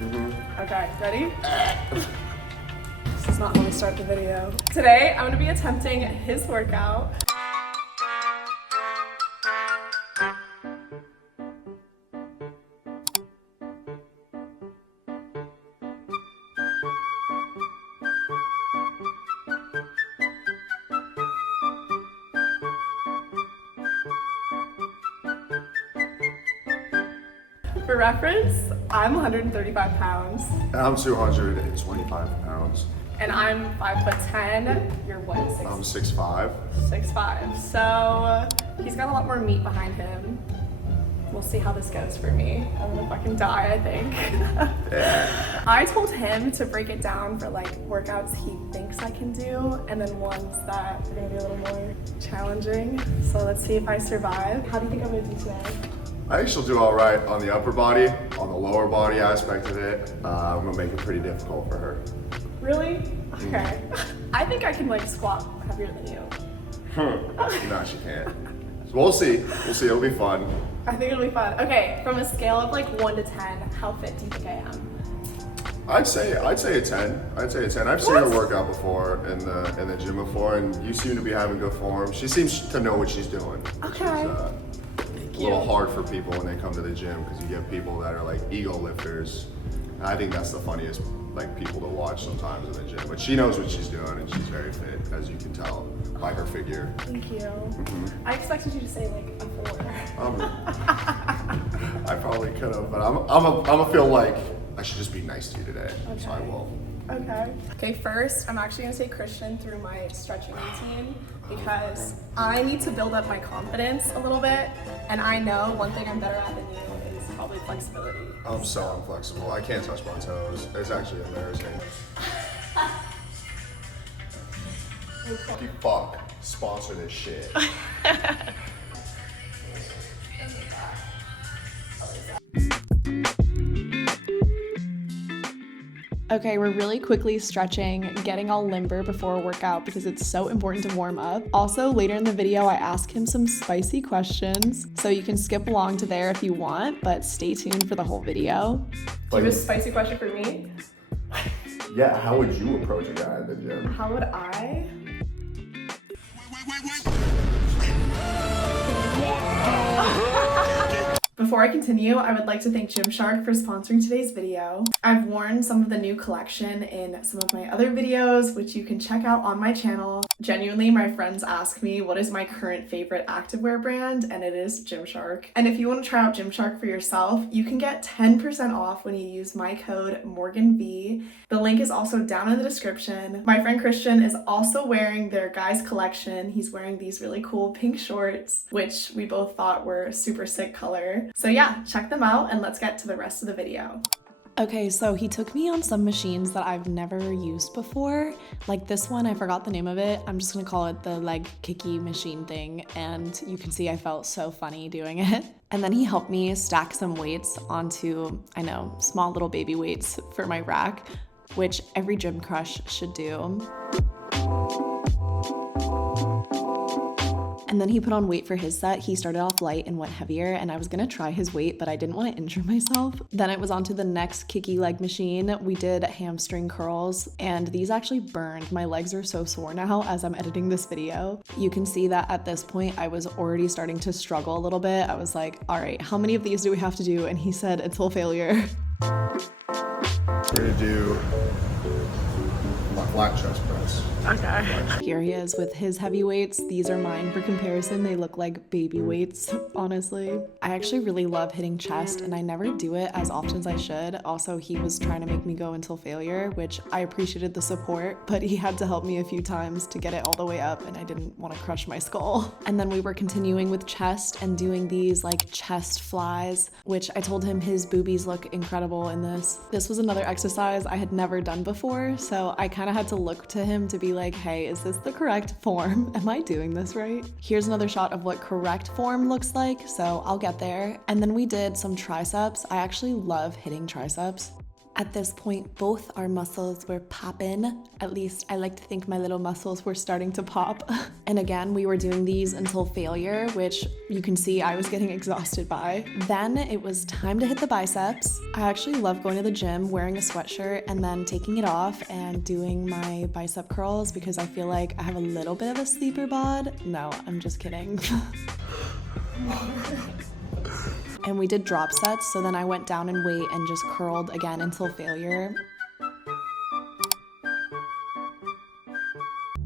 Okay, ready? This is not how we start the video. Today, I'm gonna be attempting his workout. For reference, I'm 135 pounds. And I'm 225 pounds. And I'm 5'10". You're what, I'm 6'5". 6'5". So he's got a lot more meat behind him. We'll see how this goes for me. I don't know if I can die, I think. Yeah. I told him to break it down for like workouts he thinks I can do and then ones that are gonna be a little more challenging. So let's see if I survive. How do you think I'm gonna do today? I think she'll do all right on the upper body. On the lower body aspect of it, I'm gonna make it pretty difficult for her. Really? Okay. I think I can like squat heavier than you. No, she can't. So we'll see. We'll see. It'll be fun. I think it'll be fun. Okay, from a scale of like 1 to 10, how fit do you think I am? I'd say a 10. I'd say a 10. I've seen her work out before in the gym before, and you seem to be having good form. She seems to know what she's doing. Okay. Which is, a little hard for people when they come to the gym because you get people that are like ego lifters. And I think that's the funniest like people to watch sometimes in the gym. But she knows what she's doing and she's very fit, as you can tell by her figure. Thank you. I expected you to say like a 4. I probably could have, but I'm a feel like I should just be nice to you today, so I will. Okay, first, I'm actually gonna take Christian through my stretching routine because I need to build up my confidence a little bit, and I know one thing I'm better at than you is probably flexibility. I'm so inflexible. I can't touch my toes. It's actually embarrassing. Fuck, sponsor this shit. Okay, we're really quickly stretching, getting all limber before a workout because it's so important to warm up. Also, later in the video, I ask him some spicy questions, so you can skip along to there if you want, but stay tuned for the whole video. Do you have a spicy question for me? Yeah, how would you approach a guy at the gym? How would I? Before I continue, I would like to thank Gymshark for sponsoring today's video. I've worn some of the new collection in some of my other videos, which you can check out on my channel. Genuinely, my friends ask me what is my current favorite activewear brand, and it is Gymshark. And if you want to try out Gymshark for yourself, you can get 10% off when you use my code MorganV. The link is also down in the description. My friend Christian is also wearing their guys collection. He's wearing these really cool pink shorts, which we both thought were a super sick color. So yeah, check them out and let's get to the rest of the video. Okay, so he took me on some machines that I've never used before. Like this one, I forgot the name of it. I'm just gonna call it the leg kicky machine thing. And you can see I felt so funny doing it. And then he helped me stack some weights onto, I know, small little baby weights for my rack, which every gym crush should do. And then he put on weight for his set. He started off light and went heavier, and I was gonna try his weight, but I didn't want to injure myself. Then it was on to the next kicky leg machine. We did hamstring curls, and these actually burned. My legs are so sore now as I'm editing this video. You can see that at this point, I was already starting to struggle a little bit. I was like, all right, how many of these do we have to do? And he said, until failure. We're gonna do my flat chest press. Okay. Here he is with his heavy weights. These are mine for comparison. They look like baby weights, honestly. I actually really love hitting chest, and I never do it as often as I should. Also, he was trying to make me go until failure, which I appreciated the support, but he had to help me a few times to get it all the way up, and I didn't want to crush my skull. And then we were continuing with chest and doing these like chest flies, which I told him his boobies look incredible in this. This was another exercise I had never done before, so I kind of had to look to him to be like, hey, is this the correct form? Am I doing this right? Here's another shot of what correct form looks like, so I'll get there. And then we did some triceps. I actually love hitting triceps. At this point, both our muscles were popping. At least I like to think my little muscles were starting to pop. And again, we were doing these until failure, which you can see I was getting exhausted by. Then it was time to hit the biceps. I actually love going to the gym, wearing a sweatshirt, and then taking it off and doing my bicep curls because I feel like I have a little bit of a sleeper bod. No, I'm just kidding. And we did drop sets, so then I went down in weight and just curled again until failure.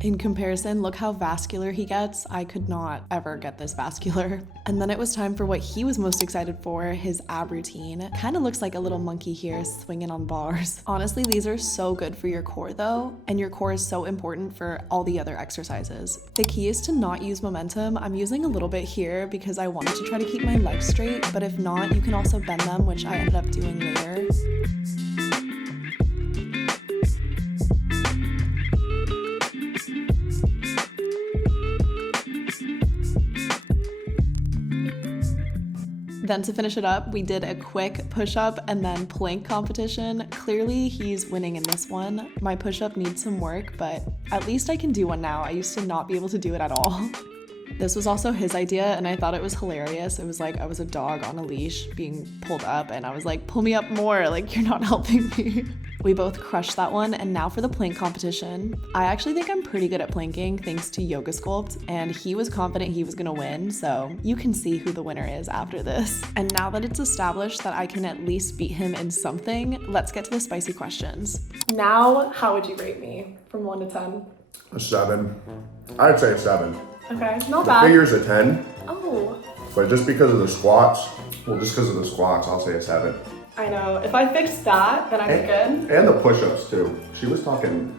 In comparison, look how vascular he gets. I could not ever get this vascular. And then it was time for what he was most excited for, his ab routine. Kind of looks like a little monkey here swinging on bars. Honestly, these are so good for your core though, and your core is so important for all the other exercises. The key is to not use momentum. I'm using a little bit here because I wanted to try to keep my legs straight, but if not, you can also bend them, which I ended up doing later. Then to finish it up, we did a quick push-up and then plank competition. Clearly, he's winning in this one. My push-up needs some work, but at least I can do one now. I used to not be able to do it at all. This was also his idea, and I thought it was hilarious. It was like I was a dog on a leash being pulled up, and I was like, pull me up more, like you're not helping me. We both crushed that one, and now for the plank competition. I actually think I'm pretty good at planking thanks to Yoga Sculpt, and he was confident he was gonna win, so you can see who the winner is after this. And now that it's established that I can at least beat him in something, let's get to the spicy questions. Now, how would you rate me from 1 to 10? A 7. I'd say a 7. Okay, not The bad. figure's a 10, Oh, but just because of the squats, I'll say a 7. I know. If I fix that, then I'd be good. And the push-ups too. She was talking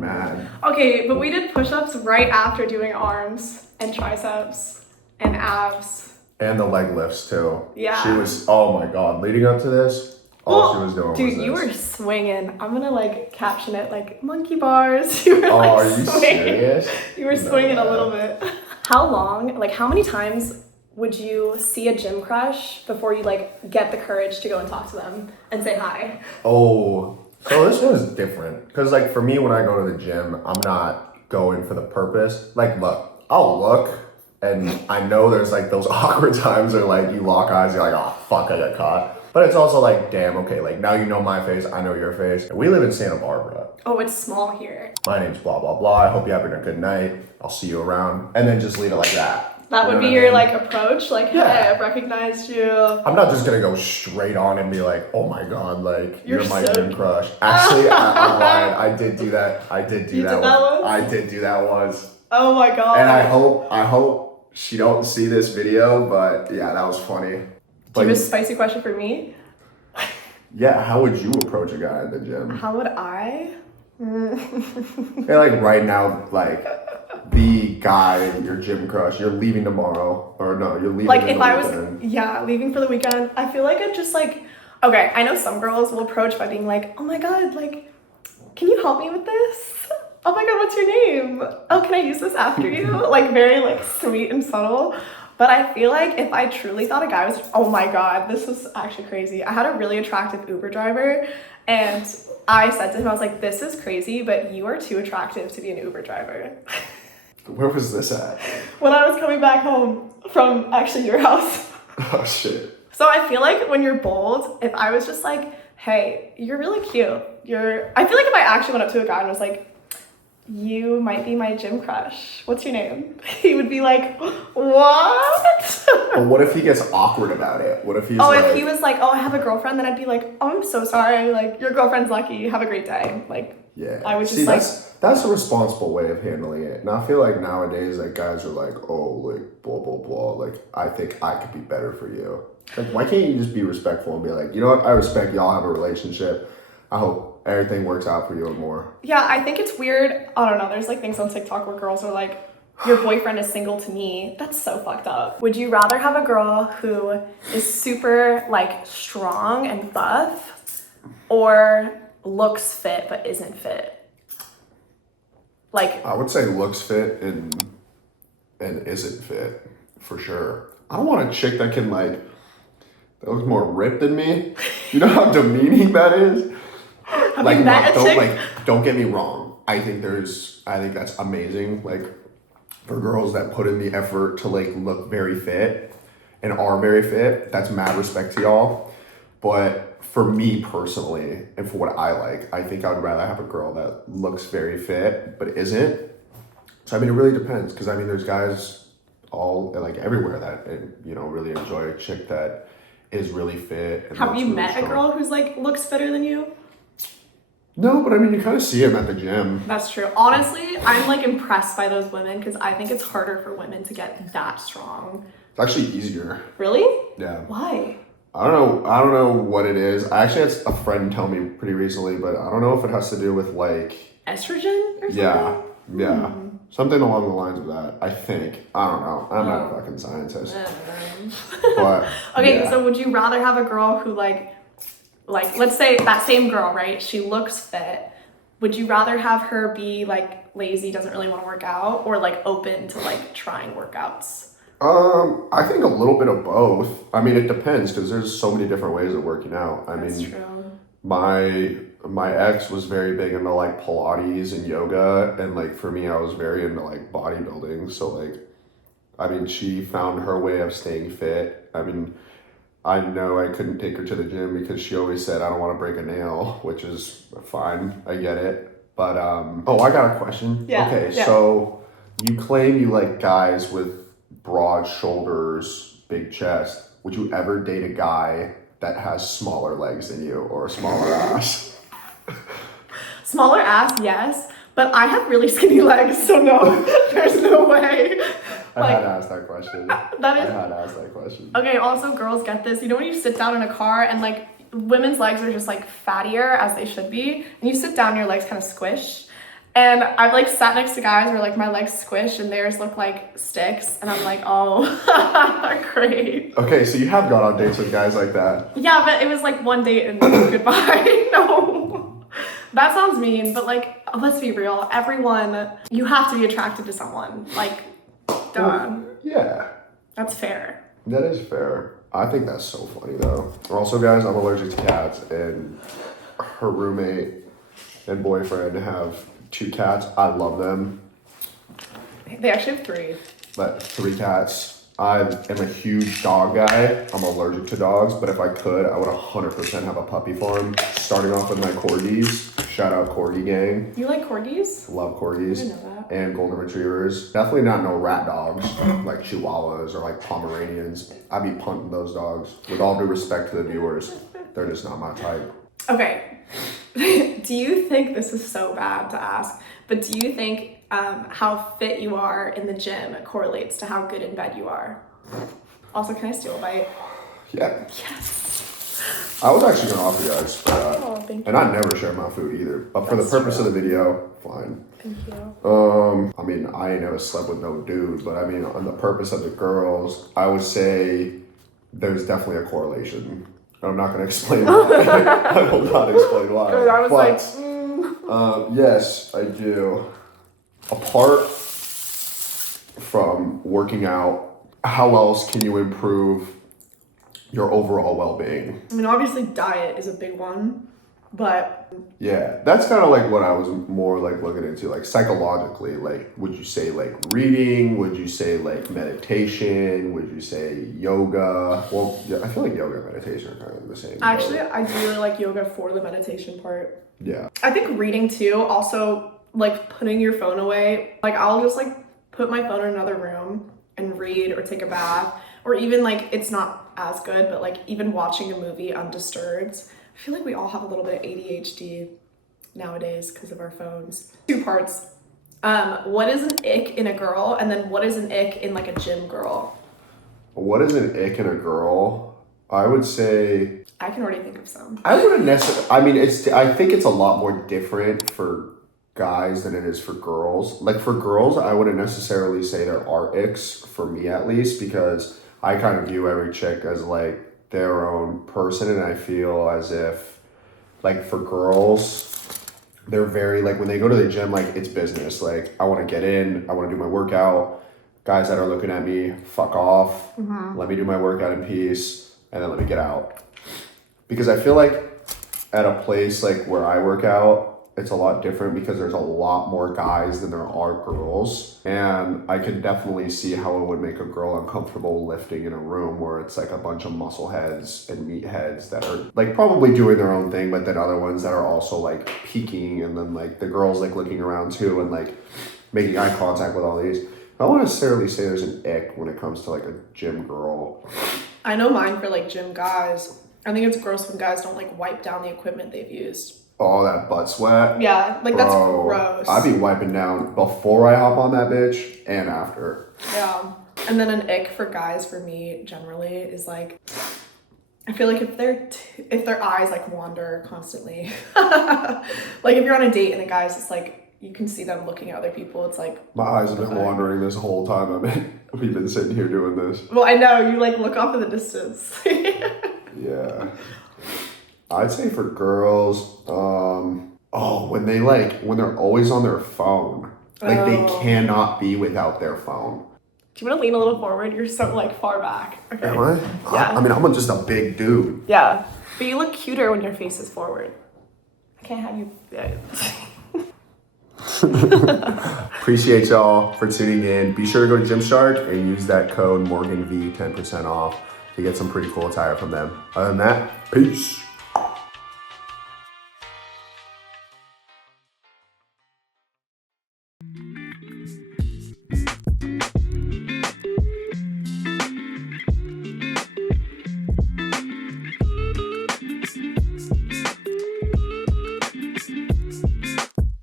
mad. Okay, but we did push-ups right after doing arms and triceps and abs. And the leg lifts too. Yeah. She was, oh my God, leading up to this, all she was doing was dude, this. you were swinging. I'm gonna like caption it like monkey bars. You were Oh, like are you swinging. serious? You were swinging a little bit. How long, like how many times would you see a gym crush before you like get the courage to go and talk to them and say hi? Oh, so this one's different. Cause like for me, when I go to the gym, I'm not going for the purpose. Like, look, I'll look and I know there's like those awkward times where like you lock eyes, you're like, oh fuck, I got caught. But it's also like, damn, okay, like now you know my face, I know your face. We live in Santa Barbara. Oh, it's small here. My name's blah, blah, blah. I hope you're having a good night. I'll see you around. And then just leave it like that. That would be your like approach, like, Yeah. hey, I've recognized you. I'm not just gonna go straight on and be like, oh my God, like you're my so gym crush. Actually, I lied. I did do that. I did do You that did that once? I did do that once. Oh my God. And I hope she don't see this video, but yeah, that was funny. Do But you have a spicy question for me? yeah, how would you approach a guy at the gym? How would I? And like right now, like the guy, your gym crush, you're leaving tomorrow, or no, you're leaving. Like in if the I was, weekend. yeah, leaving for the weekend, I feel like I'd just like, okay, I know some girls will approach by being like, oh my God, like, can you help me with this? Oh my God, what's your name? Oh, can I use this after you? Like very like sweet and subtle. But I feel like if I truly thought a guy was, oh my God, this was actually crazy. I had a really attractive Uber driver and I said to him, I was like, this is crazy, but you are too attractive to be an Uber driver. Where was this at? When I was coming back home from actually your house. Oh shit. So I feel like when you're bold, if I was just like, hey, you're really cute. I feel like if I actually went up to a guy and was like, you might be my gym crush. What's your name? He would be like, what? But what if he gets awkward about it? What if he's if he was like, oh, I have a girlfriend, then I'd be like, oh, I'm so sorry. Like, your girlfriend's lucky. Have a great day. Like, yeah. I would just see, like, that's a responsible way of handling it. And I feel like nowadays, like guys are like, oh, like blah blah blah. Like I think I could be better for you. Like, why can't you just be respectful and be like, you know what? I respect y'all have a relationship. I hope everything works out for you and more. Yeah, I think it's weird. I don't know. There's like things on TikTok where girls are like, your boyfriend is single to me. That's so fucked up. Would you rather have a girl who is super like strong and buff or looks fit but isn't fit? Like, I would say looks fit and isn't fit for sure. I don't want a chick that can like that looks more ripped than me. You know how demeaning that is? Like, don't get me wrong. I think that's amazing. Like, for girls that put in the effort to like look very fit and are very fit, that's mad respect to y'all. But for me personally, and for what I like, I think I would rather have a girl that looks very fit but isn't. So I mean, it really depends, because I mean, there's guys all like everywhere that really enjoy a chick that is really fit. And have you really met strong. a girl who's like looks fitter than you? No, but I mean, you kind of see him at the gym. That's true. Honestly, I'm like impressed by those women because I think it's harder for women to get that strong. It's actually easier. Really? Yeah. Why? I don't know what it is. I actually had a friend tell me pretty recently, but I don't know if it has to do with like estrogen or something. Yeah. Something along the lines of that, I think. I don't know. I'm not a fucking scientist. But okay, so would you rather have a girl who like let's say that same girl, right? She looks fit. Would you rather have her be like lazy, doesn't really want to work out, or like open to like trying workouts? I think a little bit of both. I mean, it depends, because there's so many different ways of working out. That's true. My ex was very big into like Pilates and yoga, and like for me, I was very into like bodybuilding. So like, I mean, she found her way of staying fit. I mean, I know I couldn't take her to the gym because she always said, I don't want to break a nail, which is fine. I get it. But, I got a question. Yeah. Okay, so you claim you like guys with broad shoulders, big chest. Would you ever date a guy that has smaller legs than you or a smaller ass? Smaller ass, yes. But I have really skinny legs, so no, there's no way. I had to ask that question. I had to ask that question. Okay, also girls get this. You know when you sit down in a car and like women's legs are just like fattier as they should be, and you sit down, your legs kind of squish. And I've like sat next to guys where like my legs squish and theirs look like sticks, and I'm like, oh, great. Okay, so you have gone on dates with guys like that. Yeah, but it was like one date and goodbye. No, that sounds mean, but like, let's be real. Everyone, you have to be attracted to someone. Like, done. Yeah. That's fair. That is fair. I think that's so funny though. Also, guys, I'm allergic to cats, and her roommate and boyfriend have 2 cats. I love them. They actually have 3. But 3 cats. I am a huge dog guy. I'm allergic to dogs, but if I could, I would 100% have a puppy farm. Starting off with my corgis. Shout out Corgi gang. You like corgis? Love corgis. I didn't know that. And golden retrievers. Definitely not no rat dogs like chihuahuas or like Pomeranians. I'd be punting those dogs. With all due respect to the viewers, they're just not my type. Okay. Do you think, this is so bad to ask, but do you think how fit you are in the gym correlates to how good in bed you are? Also, can I steal a bite? Yeah. Yes. I was actually going to offer you guys, Thank you. and I never share my food either. But for the purpose of the video, fine. Thank you. I mean, I ain't never slept with no dude, but I mean, on the purpose of the girls, I would say there's definitely a correlation. I'm not going to explain why. I will not explain why. I was yes, I do. Apart from working out, how else can you improve your overall well-being? I mean, obviously diet is a big one, but... Yeah, that's kind of like what I was more like looking into, like psychologically. Like, would you say like reading? Would you say like meditation? Would you say yoga? Well, yeah, I feel like yoga and meditation are kind of the same. Actually, I do really like yoga for the meditation part. Yeah. I think reading too, also like putting your phone away. Like I'll just like put my phone in another room and read or take a bath, or even like, it's not as good, but like even watching a movie undisturbed. I feel like we all have a little bit of ADHD nowadays because of our phones. 2 parts. What is an ick in a girl, and then what is an ick in like a gym girl? What is an ick in a girl? I would say... I can already think of some. I wouldn't necessarily... I mean, I think it's a lot more different for guys than it is for girls. Like for girls, I wouldn't necessarily say there are icks, for me at least, because I kind of view every chick as like their own person, and I feel as if like for girls, they're very like when they go to the gym, like it's business. Like I want to get in, I want to do my workout. Guys that are looking at me, fuck off. Let me do my workout in peace. and then let me get out. Because I feel like at a place like where I work out, it's a lot different because there's a lot more guys than there are girls. And I can definitely see how it would make a girl uncomfortable lifting in a room where it's like a bunch of muscle heads and meat heads that are like probably doing their own thing, but then other ones that are also like peeking, and then like the girls like looking around too and like making eye contact with all these. I don't necessarily say there's an ick when it comes to like a gym girl. I know mine for like gym guys. I think it's gross when guys don't like wipe down the equipment they've used. Oh, that butt sweat. Yeah, like that's Bro, gross. I'd be wiping down before I hop on that bitch and after. Yeah. And then an ick for guys for me generally is like, I feel like if their eyes like wander constantly, like if you're on a date and the guy's just like, you can see them looking at other people, it's like, My eyes have been wandering this whole time we've been sitting here doing this. well, I know, you like look off in the distance. Yeah. I'd say for girls, when they're always on their phone. Like they cannot be without their phone. Do you want to lean a little forward? You're so like far back. Okay. Am I? Yeah. I mean, I'm just a big dude. Yeah. But you look cuter when your face is forward. I can't have you. Yeah. Appreciate y'all for tuning in. Be sure to go to Gymshark and use that code MorganV 10% off to get some pretty cool attire from them. Other than that, peace.